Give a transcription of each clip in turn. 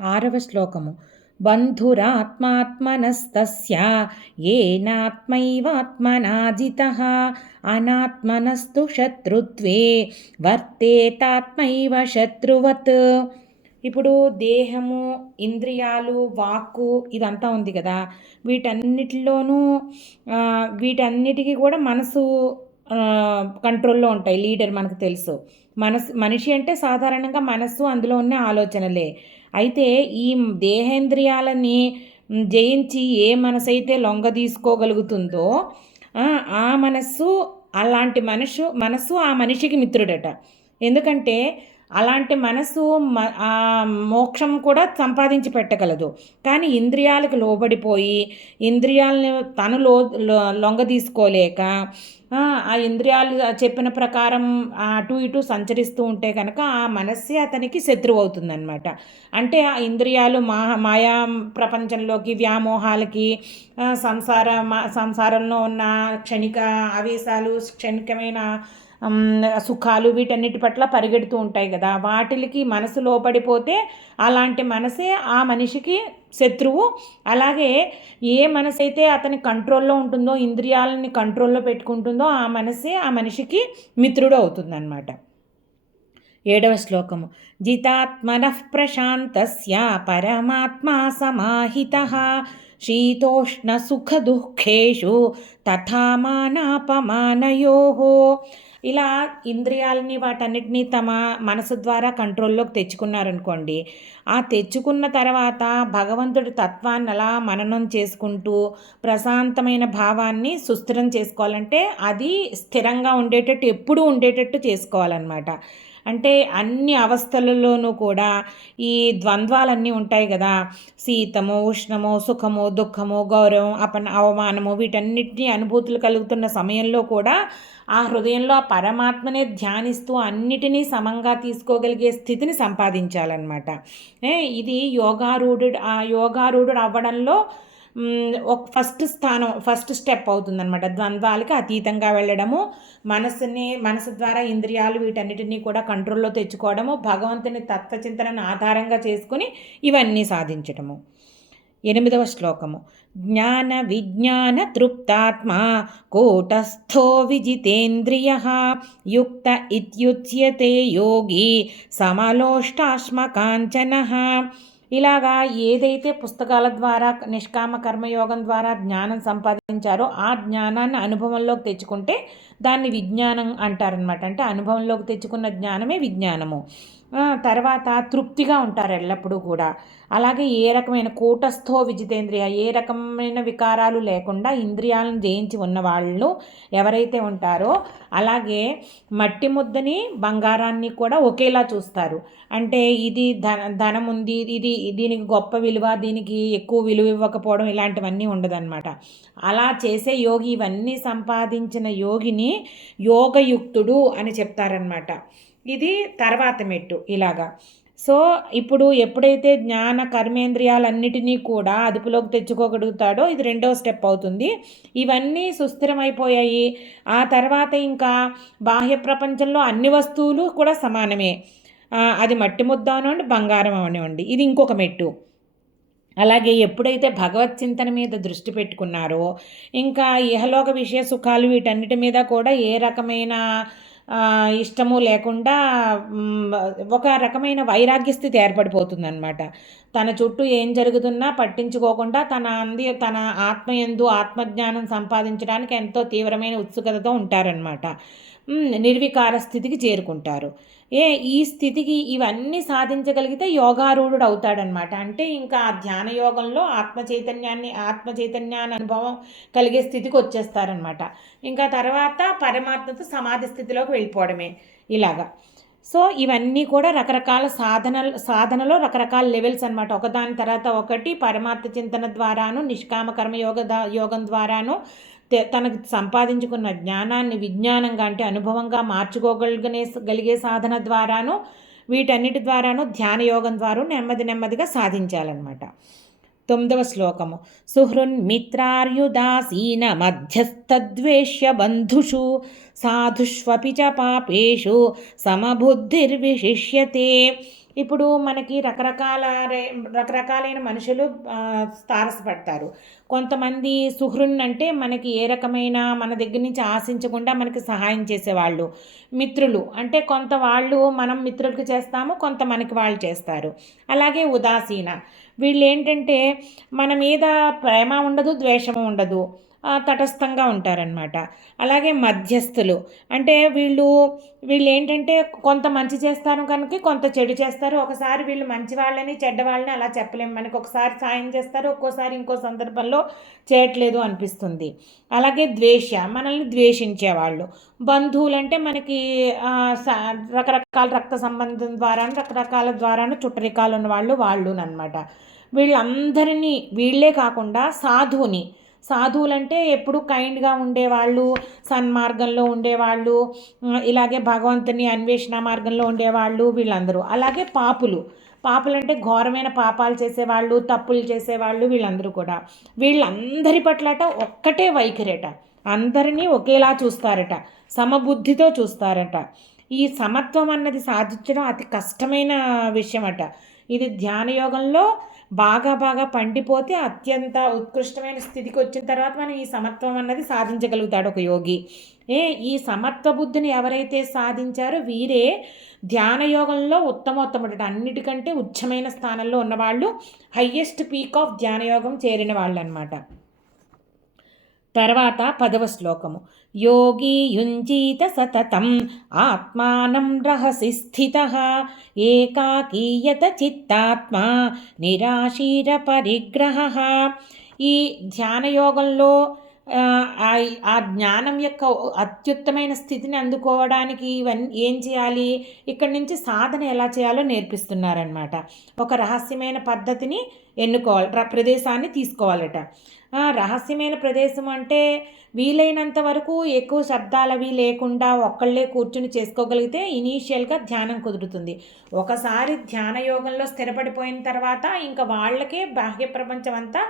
ఆరవ శ్లోకము. బంధురాత్మాత్మనస్తస్య ఏనాత్మైవాత్మనాజితः అనాత్మనస్తు శత్రుత్వే వర్తేతాత్మైవ శత్రువత్. ఇప్పుడు దేహము ఇంద్రియాలు వాక్కు ఇదంతా ఉంది కదా. వీటన్నిటిలోనూ వీటన్నిటికీ కూడా మనసు కంట్రోల్లో ఉంటాయి. లీడర్ మనకు తెలుసు. మనసు మనిషి అంటే సాధారణంగా మనస్సు అందులో ఉన్న ఆలోచనలే. అయితే ఈ దేహేంద్రియాలని జయించి ఏ మనసు అయితే లొంగ తీసుకోగలుగుతుందో ఆ మనస్సు అలాంటి మనసు మనసు ఆ మనిషికి మిత్రుడట. ఎందుకంటే అలాంటి మనసు మోక్షం కూడా సంపాదించి పెట్టగలదు. కానీ ఇంద్రియాలకు లోబడిపోయి ఇంద్రియాలను తను లో లొంగ తీసుకోలేక ఆ ఇంద్రియాలు చెప్పిన ప్రకారం అటు ఇటు సంచరిస్తూ ఉంటే కనుక ఆ మనస్సే అతనికి శత్రువు అవుతుందన్నమాట అంటే ఆ ఇంద్రియాలు మా మాయా ప్రపంచంలోకి వ్యామోహాలకి సంసార సంసారంలో ఉన్న క్షణిక ఆవేశాలు క్షణికమైన సుఖాలు వీటన్నిటి పట్ల పరిగెడుతూ ఉంటాయి కదా. వాటికి మనసు లోపడిపోతే అలాంటి మనసే ఆ మనిషికి శత్రువు. అలాగే ఏ మనసు అయితే అతని కంట్రోల్లో ఉంటుందో ఇంద్రియాలని కంట్రోల్లో పెట్టుకుంటుందో ఆ మనసే ఆ మనిషికి మిత్రుడు అవుతుందన్నమాట. ఏడవ శ్లోకము. జితాత్మన ప్రశాంతస్య పరమాత్మా సమాహిత. శీతోష్ణ సుఖ దుఃఖేషు తథామానాపమానయో. ఇలా ఇంద్రియాలని వాటన్నిటినీ తమ మనసు ద్వారా కంట్రోల్లోకి తెచ్చుకున్నారనుకోండి ఆ తెచ్చుకున్న తర్వాత భగవంతుడి తత్వాన్ని అలా మననం చేసుకుంటూ ప్రశాంతమైన భావాన్ని సుస్థిరం చేసుకోవాలంటే అది స్థిరంగా ఉండేటట్టు ఎప్పుడూ ఉండేటట్టు చేసుకోవాలన్నమాట. అంటే అన్ని అవస్థలలోనూ కూడా ఈ ద్వంద్వాలన్నీ ఉంటాయి కదా. శీతము ఉష్ణము సుఖము దుఃఖము గౌరవం అపన అవమానము వీటన్నిటిని అనుభూతులు కలుగుతున్న సమయంలో కూడా ఆ హృదయంలో ఆ పరమాత్మనే ధ్యానిస్తూ అన్నిటినీ సమంగా తీసుకోగలిగే స్థితిని సంపాదించాలన్నమాట. ఇది యోగారూఢుడు ఆ యోగారూఢుడు అవ్వడంలో ఒక ఫస్ట్ స్థానం ఫస్ట్ స్టెప్ అవుతుందన్నమాట. ద్వంద్వాలకి అతీతంగా వెళ్ళడము మనసుని మనసు ద్వారా ఇంద్రియాలు వీటన్నిటినీ కూడా కంట్రోల్లో తెచ్చుకోవడము భగవంతుని తత్వచింతనను ఆధారంగా చేసుకుని ఇవన్నీ సాధించడము. ఎనిమిదవ శ్లోకము. జ్ఞాన విజ్ఞాన తృప్తాత్మ కూటస్థో విజితేంద్రియ యుక్త ఇత్యుచ్యతే యోగి సమలోష్టాశ్మకాంచన. ఇలాగా ఏదైతే పుస్తకాల ద్వారా నిష్కామ కర్మయోగం ద్వారా జ్ఞానం సంపాదించారో ఆ జ్ఞానాన్ని అనుభవంలోకి తెచ్చుకుంటే దాన్ని విజ్ఞానం అంటారనమాట అంటే అనుభవంలోకి తెచ్చుకున్న జ్ఞానమే విజ్ఞానము. తర్వాత తృప్తిగా ఉంటారు ఎల్లప్పుడూ కూడా. అలాగే ఏ రకమైన కూటస్థో విజితేంద్రియ ఏ రకమైన వికారాలు లేకుండా ఇంద్రియాలను జయించి ఉన్న వాళ్ళు ఎవరైతే ఉంటారో అలాగే మట్టి ముద్దని బంగారాన్ని కూడా ఒకేలా చూస్తారు. అంటే ఇది ధన ధనం ఉంది ఇది దీనికి గొప్ప విలువ దీనికి ఎక్కువ విలువ ఇవ్వకపోవడం ఇలాంటివన్నీ ఉండదన్నమాట. అలా చేసే యోగి ఇవన్నీ సంపాదించిన యోగిని యోగయుక్తుడు అని చెప్తారనమాట ఇది తర్వాత మెట్టు ఇలాగా. సో ఇప్పుడు ఎప్పుడైతే జ్ఞాన కర్మేంద్రియాలన్నిటినీ కూడా అదుపులోకి తెచ్చుకోగలుగుతాడో ఇది రెండవ స్టెప్ అవుతుంది. ఇవన్నీ సుస్థిరమైపోయాయి. ఆ తర్వాత ఇంకా బాహ్య ప్రపంచంలో అన్ని వస్తువులు కూడా సమానమే. అది మట్టి ముద్ద అనివ్వండి బంగారం అనివ్వండి ఇది ఇంకొక మెట్టు. అలాగే ఎప్పుడైతే భగవత్ చింతన మీద దృష్టి పెట్టుకున్నారో ఇంకా ఇహలోక విషయ సుఖాలు వీటన్నిటి మీద కూడా ఏ రకమైన ఇష్టము లేకుండా ఒక రకమైన వైరాగ్య స్థితి ఏర్పడిపోతుంది అనమాట తన చుట్టూ ఏం జరుగుతున్నా పట్టించుకోకుండా తన అంది తన ఆత్మయందు ఆత్మజ్ఞానం సంపాదించడానికి ఎంతో తీవ్రమైన ఉత్సుకతతో ఉంటారనమాట నిర్వికార స్థితికి చేరుకుంటారు. ఏ ఈ స్థితికి ఇవన్నీ సాధించగలిగితే యోగారూఢుడు అవుతాడనమాట అంటే ఇంకా ఆ ధ్యాన యోగంలో ఆత్మ చైతన్యాన్ని ఆత్మ చైతన్యాన్ని అనుభవం కలిగే స్థితికి వచ్చేస్తారనమాట ఇంకా తర్వాత పరమాత్మతో సమాధి స్థితిలోకి వెళ్ళిపోవడమే ఇలాగా. సో ఇవన్నీ కూడా రకరకాల సాధన సాధనలో రకరకాల లెవెల్స్ అనమాట ఒకదాని తర్వాత ఒకటి పరమార్థ చింతన ద్వారాను నిష్కామ కర్మ యోగ యోగం ద్వారాను తనకు సంపాదించుకున్న జ్ఞానాన్ని విజ్ఞానంగా అంటే అనుభవంగా మార్చుకోగలిగే గలిగే సాధన ద్వారాను వీటన్నిటి ద్వారాను ధ్యాన యోగం ద్వారా నెమ్మది నెమ్మదిగా సాధించాలన్నమాట. తొమ్మిదవ శ్లోకము. సుహృన్మిత్రార్యుదాసీన మధ్యస్థద్వేష్య బంధుషు సాధుష్వపి చ పాపేషు సమబుద్ధిర్విశిష్యతే. ఇప్పుడు మనకి రకరకాల రకరకాలైన మనుషులు తారసపడతారు కొంతమంది సుహృన్ అంటే మనకి ఏ రకమైన మన దగ్గర నుంచి ఆశించకుండా మనకి సహాయం చేసేవాళ్ళు మిత్రులు. అంటే కొంత వాళ్ళు మనం మిత్రులకు చేస్తాము కొంత మనకి వాళ్ళు చేస్తారు. అలాగే ఉదాసీన. వీళ్ళు ఏంటంటే మన మీద ప్రేమ ఉండదు ద్వేషము ఉండదు. తటస్థంగా ఉంటారనమాట అలాగే మధ్యస్థులు. అంటే వీళ్ళు వీళ్ళు ఏంటంటే కొంత మంచి చేస్తారు కనుక కొంత చెడు చేస్తారు. ఒకసారి వీళ్ళు మంచి వాళ్ళని చెడ్డ వాళ్ళని అలా చెప్పలేము మనకి ఒకసారి సాయం చేస్తారు ఒక్కోసారి ఇంకో సందర్భంలో చేయట్లేదు అనిపిస్తుంది. అలాగే ద్వేష మనల్ని ద్వేషించేవాళ్ళు. బంధువులు అంటే మనకి రకరకాల రక్త సంబంధం ద్వారా రకరకాల ద్వారాను చుట్టరికాలు ఉన్న వాళ్ళు వాళ్ళు అనమాట వీళ్ళందరినీ వీళ్ళే కాకుండా సాధువుని సాధువులంటే ఎప్పుడు కైండ్గా ఉండేవాళ్ళు సన్మార్గంలో ఉండేవాళ్ళు ఇలాగే భగవంతుని అన్వేషణ మార్గంలో ఉండేవాళ్ళు వీళ్ళందరూ. అలాగే పాపులు. పాపులు అంటే ఘోరమైన పాపాలు చేసేవాళ్ళు తప్పులు చేసేవాళ్ళు వీళ్ళందరూ కూడా. వీళ్ళందరి పట్లట ఒక్కటే వైఖరిట. అందరినీ ఒకేలా చూస్తారట. సమబుద్ధితో చూస్తారట. ఈ సమత్వం అన్నది సాధించడం అతి కష్టమైన విషయం అట ఇది ధ్యానయోగంలో బాగా బాగా పండిపోతే అత్యంత ఉత్కృష్టమైన స్థితికి వచ్చిన తర్వాత మనం ఈ సమత్వం అన్నది సాధించగలుగుతాడు ఒక యోగి. ఏ ఈ సమత్వ బుద్ధిని ఎవరైతే సాధించారో వీరే ధ్యానయోగంలో ఉత్తమోత్తముడు. అన్నిటికంటే ఉచ్చమైన స్థానంలో ఉన్నవాళ్ళు హయ్యెస్ట్ పీక్ ఆఫ్ ధ్యానయోగం చేరిన వాళ్ళు అనమాట తర్వాత పదవ శ్లోకము. యోగి యుంజీత సతతం ఆత్మానం రహసి స్థిత ఏకాకీయత చిత్తాత్మా నిరాశీర పరిగ్రహ ఈ ధ్యానయోగంలో ఆ జ్ఞానం యొక్క అత్యుత్తమైన స్థితిని అందుకోవడానికి ఇవన్నీ ఏం చేయాలి? ఇక్కడి నుంచి సాధన ఎలా చేయాలో నేర్పిస్తున్నారనమాట ఒక రహస్యమైన పద్ధతిని ఎన్నుకోవాలి ప్రదేశాన్ని తీసుకోవాలట. రహస్యమైన ప్రదేశం అంటే వీలైనంత వరకు ఎక్కువ శబ్దాలవి లేకుండా ఒక్కళ్ళే కూర్చుని చేసుకోగలిగితే ఇనీషియల్గా ధ్యానం కుదురుతుంది. ఒకసారి ధ్యాన యోగంలో స్థిరపడిపోయిన తర్వాత ఇంకా వాళ్ళకే బాహ్య ప్రపంచం అంతా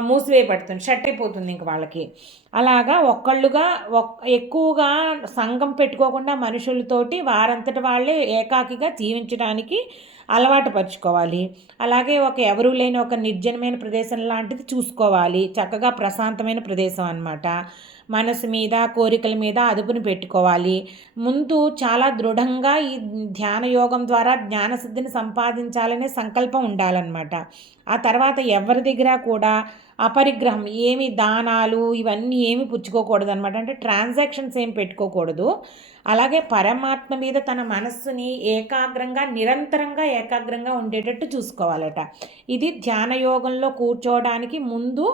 మూసివేయబడుతుంది షట్ అయిపోతుంది ఇంక వాళ్ళకి. అలాగా ఒక్కళ్ళుగా ఎక్కువగా సంఘం పెట్టుకోకుండా మనుషులతోటి వారంతటి వాళ్ళే ఏకాకిగా జీవించడానికి అలవాటు పరుచుకోవాలి. అలాగే ఒక ఎవరూ లేని ఒక నిర్జనమైన ప్రదేశం లాంటిది చూసుకోవాలి. చక్కగా ప్రశాంతమైన ప్రదేశం అనమాట మనసు మీద కోరికల మీద అదుపుని పెట్టుకోవాలి. ముందు చాలా దృఢంగా ఈ ధ్యాన యోగం ద్వారా జ్ఞానసిద్ధిని సంపాదించాలనే సంకల్పం ఉండాలన్నమాట. ఆ తర్వాత ఎవరి దగ్గర కూడా అపరిగ్రహం ఏమి దానాలు ఇవన్నీ ఏమి పుచ్చుకోకూడదు అనమాట అంటే ట్రాన్సాక్షన్స్ ఏం పెట్టుకోకూడదు. అలాగే పరమాత్మ మీద తన మనస్సుని ఏకాగ్రంగా నిరంతరంగా ఏకాగ్రంగా ఉండేటట్టు చూసుకోవాలట. ఇది ధ్యాన యోగంలో కూర్చోవడానికి ముందు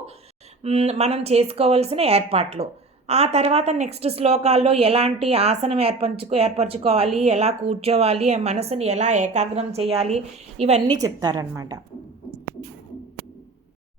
మనం చేసుకోవాల్సిన ఏర్పాట్లు. ఆ తర్వాత నెక్స్ట్ శ్లోకాల్లో ఎలాంటి ఆసనం ఏర్పరచుకో ఏర్పరచుకోవాలి ఎలా కూర్చోవాలి మనసుని ఎలా ఏకాగ్రం చేయాలి ఇవన్నీ చెప్తారనమాట